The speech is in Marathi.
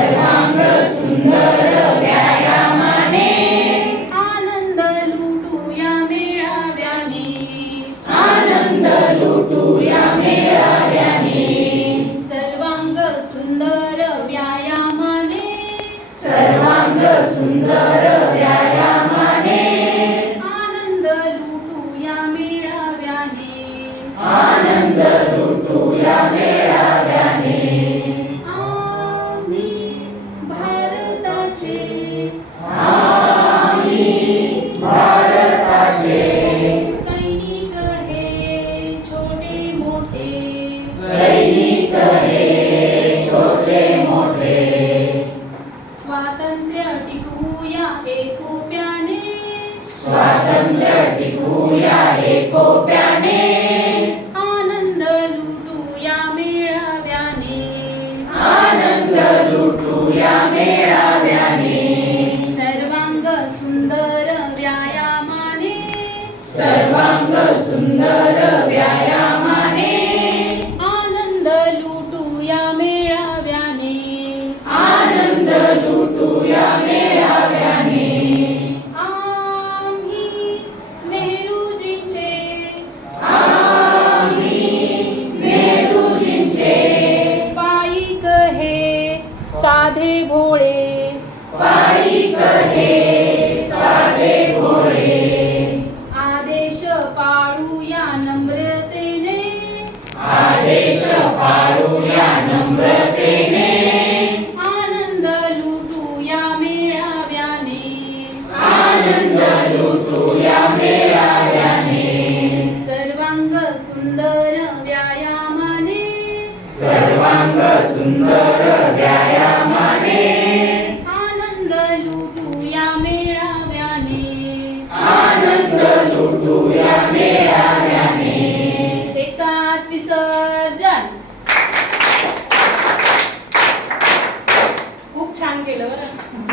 सर्वांग सुंदर व्यायामाने आनंद लुटूया मेळाव्याने. आनंद लुटूया स्वातंत्र्य टिकवूया एकोप्याने स्वातंत्र्य टिकूया एकोप्याने आनंद लुटूया मेळाव्याने. आनंद लुटूया मेळाव्याने. साधे भोळे. पायिक हे साधे भोळे आदेश पाळूया नम्रतेने. आदेश पाळूया नम्रतेने आनंद लुटूया मेळाव्याने. आनंद लुटूया मेळाव्याने सर्वांग सुंदर व्यायामाने. सर्वांग सुंदर व्यायाम आनंद लुटूया मेळाव्याने एक विसर्जन. खूप छान केलं बरं.